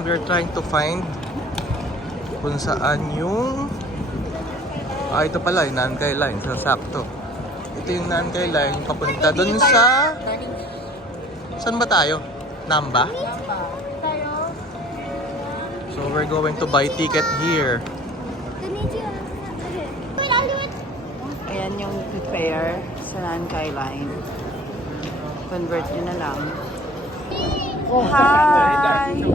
Ayan, we're trying to find kung saan yung... ito pala, yung Nankay Line. So, sakto. Ito yung Nankay Line. Papunta dun sa... Saan ba tayo? Namba? So, we're going to buy ticket here. Ayan yung fare sa Nankay Line. Convert nyo na lang. Oh, hi!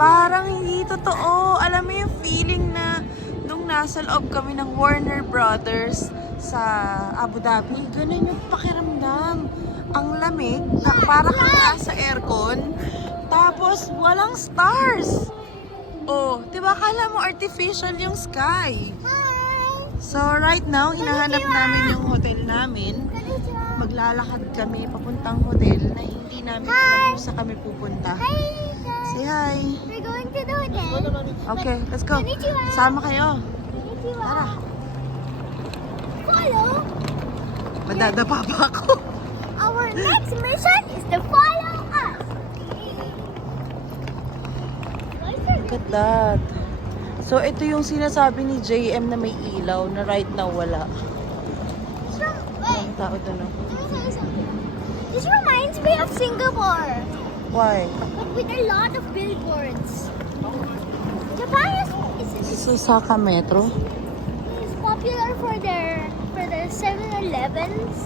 Parang hindi totoo. Alam mo yung feeling na nung nasa loob kami ng Warner Brothers sa Abu Dhabi, ganun yung pakiramdam. Ang lamig, na para kang nasa aircon, tapos walang stars. Oh, diba kala mo artificial yung sky? So right now, hinahanap namin yung hotel namin. Maglalakad kami papuntang hotel na hindi namin alam kung saan kami pupunta. Say hi. We're going to the hotel. Okay, let's go. Sama kayo. Tara. Follow. Madadapa pa ako. Our next mission is to follow us. Look at that. So ito yung sinasabi ni JM na may ilaw na right now wala. Wait, Ang tao doon. let me tell you something. This reminds me of Singapore, Why? but with a lot of billboards. Japan is Susaka Metro. popular for their 7-Elevens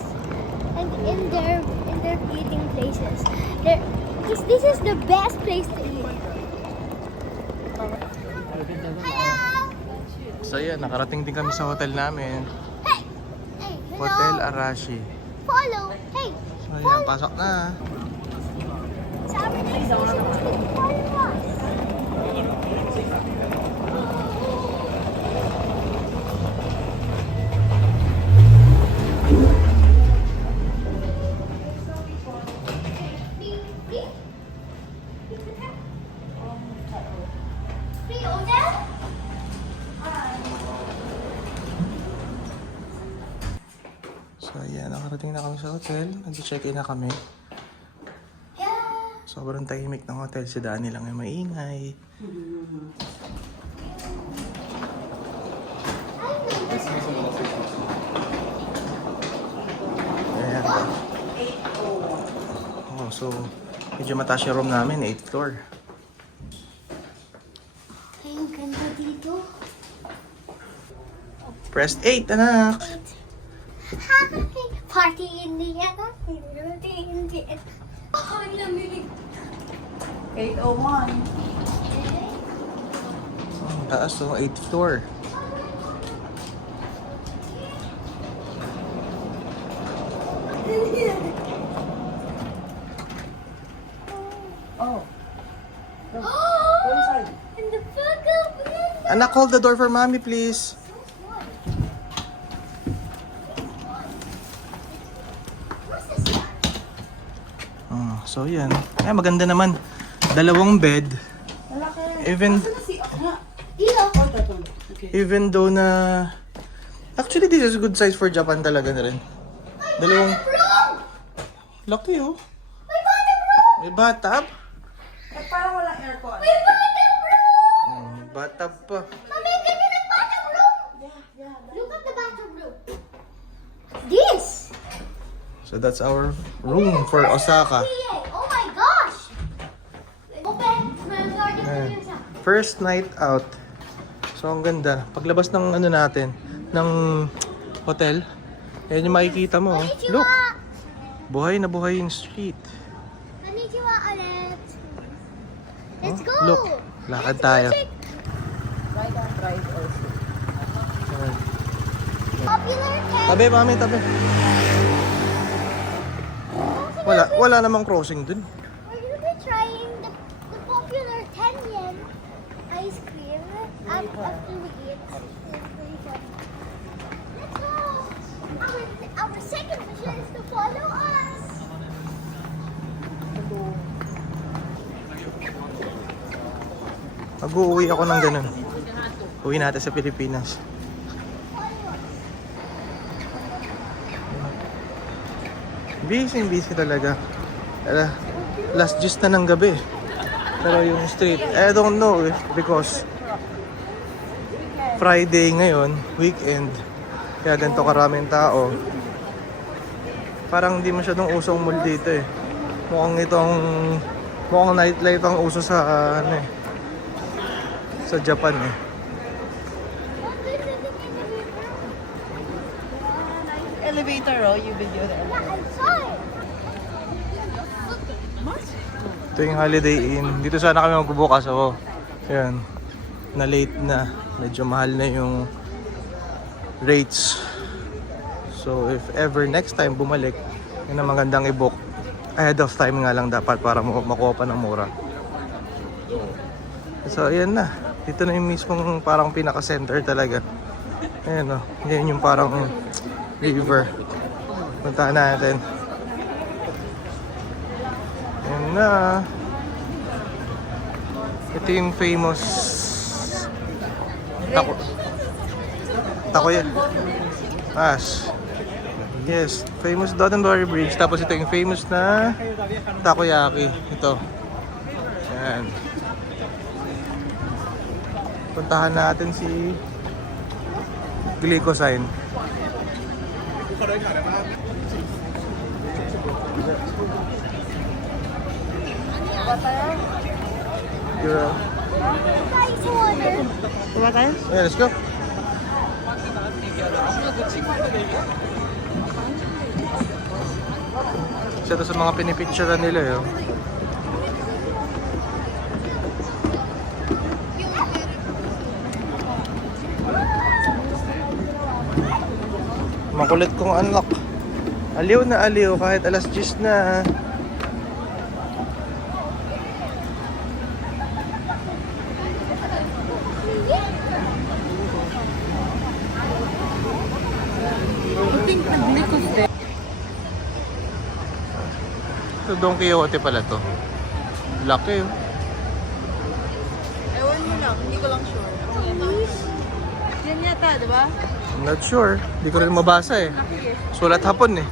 and in their eating places. This is the best place to eat. Hello. So, yan. Nakarating din kami sa hotel namin. Hey. Hey. Hello. Hotel Arashi. Follow. Hey. So, yan. Pasok na. Sa amin na station is to follow us. So, yan. Nakarating na kami sa hotel. Nag-check-in na kami. Sobrang tahimik ng hotel. Si Dani lang yung maingay. Ayan. Oh, so, medyo mataas yung room namin. 8th floor. Ay, ang ganda dito. Press 8, anak! Hi! Party in the air. Party in the air. Ang lamig. 801. Ang taas, so 8th floor. Oh. And the burger. Anak, hold the door for mommy, please. What's this? Oh, so yan. Ay, maganda naman. Dalawang bed. Even Dito. even though na actually this is good size for Japan talaga na rin. Dalawang Room! laki oh. May bottom room! May bathtub. Eh, parang walang aircon. May bottom room! Bathtub pa. Mami, ganyan ang bottom room! Look at the bottom room. This! So that's our room for Osaka. Oh my gosh! Open! Ayan. First night out. So ang ganda. Paglabas ng ano natin, ng hotel, ayan yung makikita mo. Oh. Look! Buhay na buhay yung street. Konnichiwa ulit. Let's go! Look, lakad tayo. Ride and ride also. Ayan. Popular tent. Tabi, mami, tabi. Wala namang crossing dun. We're gonna be trying the popular 10 yen ice cream after we eat. It's pretty fun. Let's go! Our second mission is to follow us. Mag-uuwi ako ng ganun. Uwi natin sa Pilipinas. Busy talaga. Tara. last gist na ng gabi. Pero yung street, I don't know if because Friday ngayon, weekend, kaya ganito karaming tao. Parang hindi masyadong usong mall dito eh. Mukhang nightlife ang uso sa sa Japan eh. Elevator, oh, you video there. Yeah, I saw it. Ito yung Holiday Inn. Dito sana kami magbubukas ako. Ayan. Na late na. Medyo mahal na yung rates. So if ever next time bumalik, yun ang magandang i-book. Ahead of time nga lang dapat para makuha pa ng mura. So ayan na. Dito na yung mismong parang pinaka-center talaga. Ayan o. Yan yung parang river. Puntahan natin. Ayan na. Ito yung famous Takoya. Yes, famous Dotonbori Bridge. Tapos ito yung famous na takoyaki. Ito. Ayan. Puntahan natin si Glycosine. Girl. Ice water. Diba tayo? Yeah, let's go. Isa to sa mga pinipicturean nila eh. Oh. Makulit kong anak. Aliw na aliw kahit alas 10 na. Ito Don Quixote pala to. Laki oh. Ewan mo lang, hindi ko lang sure. Yan yata, di ba? I'm not sure. Hindi ko rin mabasa eh. Sulat hapon eh.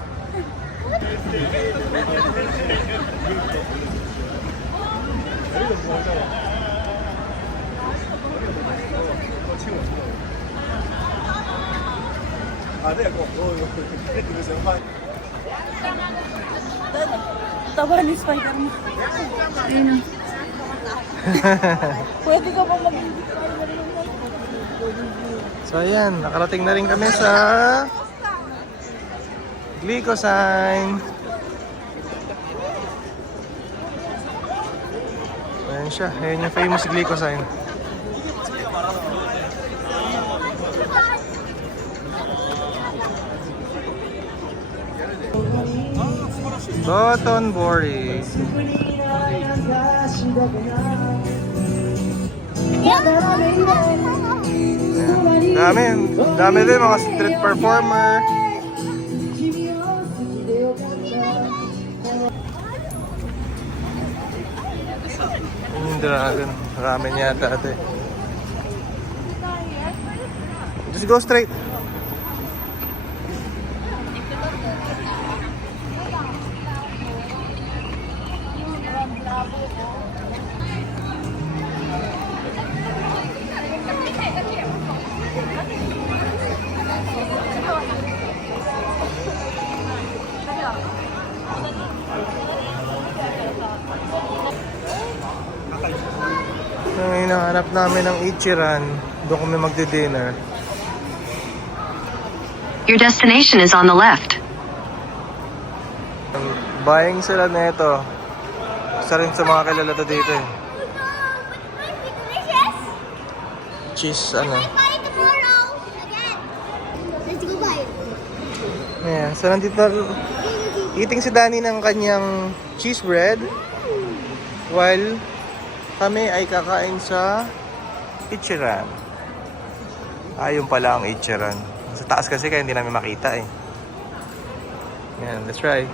Tawa ni Spider-Man. Ayun. Pwede ka pa mag-video. So ayan, nakarating na rin kami sa Glycosine. Ayan siya, ayan yung famous Glycosine. Dotonbori. Dami din mga street performer. Yung dragon, ramen yata ate. Just go straight. Nung hinahanap namin ng Ichiran, doon kami magdi-dinner. Your destination is on the left. Buying sila nito. Isa rin sa mga kilala to dito eh. Oh no, but it might be delicious. Cheese I ano. might buy it tomorrow again. Let's go buy it. Yeah, so nandito eating si Danny ng kanyang cheese bread while kami ay kakain sa Ichiran. Ayun pala ang Ichiran. Sa taas kasi kaya hindi namin makita eh. Yan, let's try.